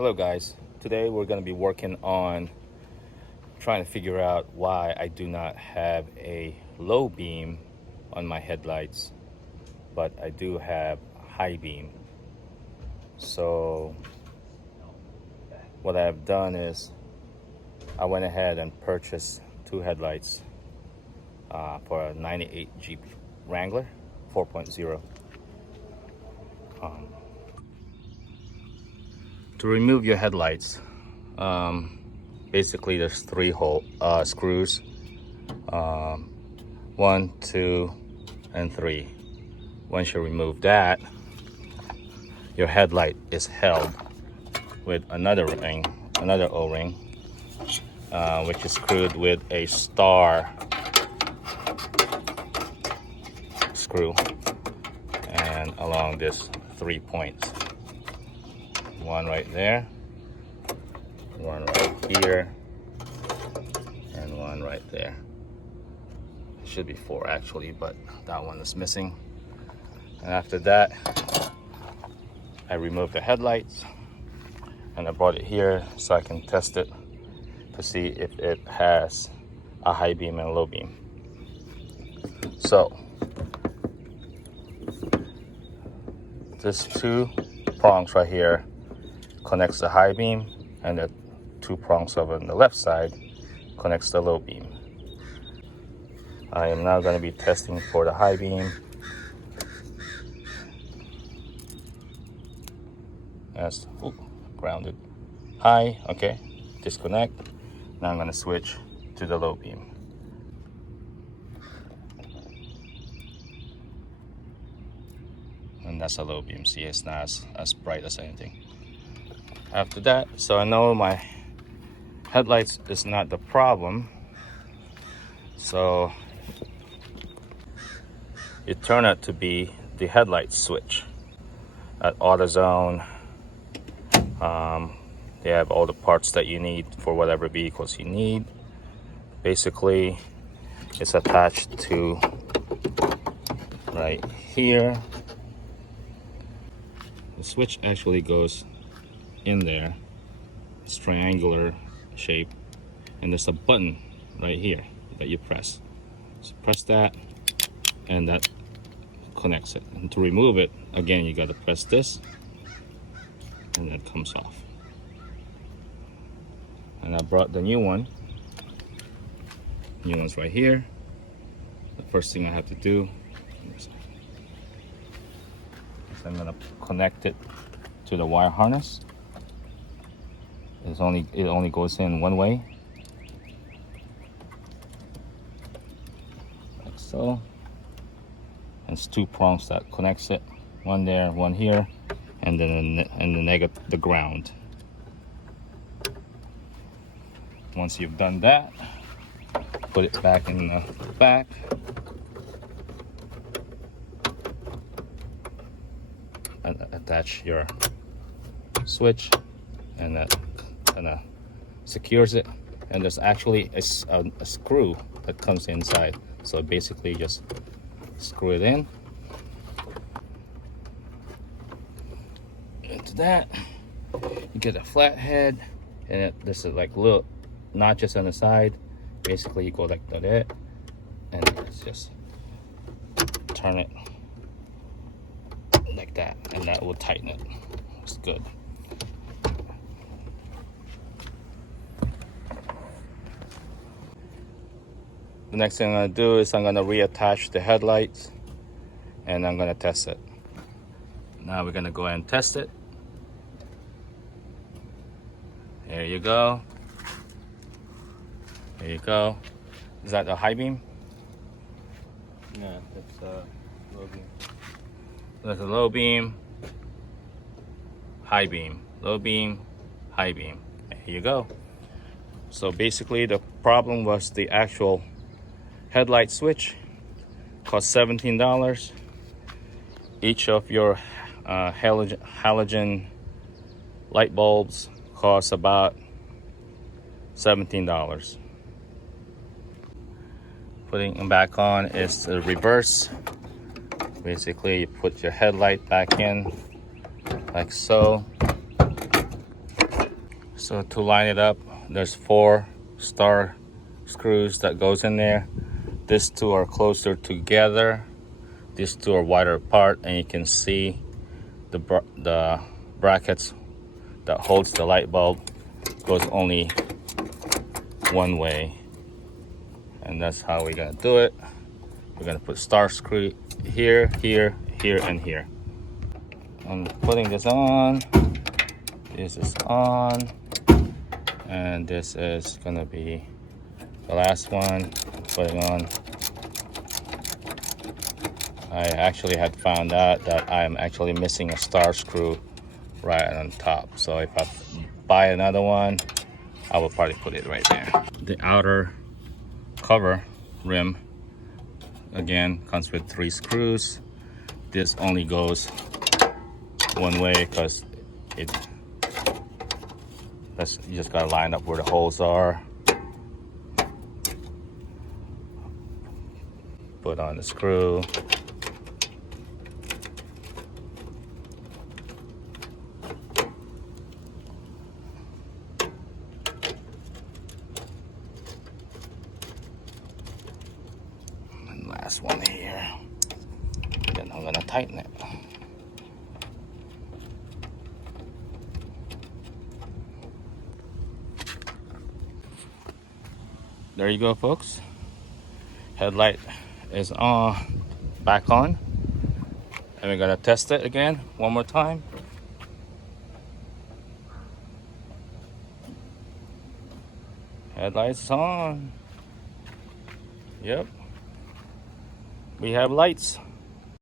Hello guys, today we're going to be working on trying to figure out why I do not have a low beam on my headlights, but I do have high beam. So what I've done is I went ahead and purchased two headlights for a 98 Jeep Wrangler 4.0. To remove your headlights, basically there's three screws, 1, 2, and 3. Once you remove that, your headlight is held with another O-ring, which is screwed with a star screw, and along this 3 points. One right there, one right here, and one right there. It should be 4 actually, but that one is missing. And after that, I removed the headlights and I brought it here so I can test it to see if it has a high beam and a low beam. So this 2 prongs right here connects the high beam, and the 2 prongs over on the left side connects the low beam. I am now going to be testing for the high beam. As grounded high, okay, disconnect. Now I'm going to switch to the low beam. And that's a low beam. See, it's not as bright as anything. After that, so I know my headlights is not the problem, so it turned out to be the headlight switch at AutoZone. They have all the parts that you need for whatever vehicles you need. Basically, it's attached to right here. The switch actually goes in there. It's triangular shape, and there's a button right here that you press. So press that, and that connects it. And to remove it, again, you got to press this, and that comes off. And I brought the new one. New one's right here. The first thing I have to do is I'm gonna connect it to the wire harness. It only goes in one way, like so. And it's 2 prongs that connects it. One there, one here, and then the ground. Once you've done that, put it back in the back. And attach your switch, and that kind of secures it. And there's actually a screw that comes inside, so basically just screw it in. Into that, you get a flat head, and there's like little notches on the side. Basically, you go like that, and it's just turn it like that, and that will tighten it. It's good. The next thing I'm going to do is I'm going to reattach the headlights, and I'm going to test it. Now we're going to go ahead and test it. There you go. There you go. Is that a high beam? Yeah, that's low beam. That's a low beam, high beam, low beam, high beam. Here you go. So basically the problem was the actual headlight switch. Cost $17. Each of your halogen light bulbs costs about $17. Putting them back on is the reverse. Basically, you put your headlight back in like so, So to line it up, there's 4 star screws that goes in there. These 2 are closer together. These 2 are wider apart, and you can see the brackets that holds the light bulb goes only one way, and that's how we're gonna do it. We're gonna put star screw here, here, here, and here. I'm putting this on. This is on, and this is gonna be the last one I'm putting on. I actually had found out that I am actually missing a star screw right on top. So if I buy another one, I will probably put it right there. The outer cover rim, again, comes with 3 screws. This only goes one way because you just gotta line up where the holes are. Put on the screw. And last one here. Then I'm gonna tighten it. There you go, folks. Headlight is on, back on, and we're gonna test it again one more time. Headlights on. Yep, we have lights.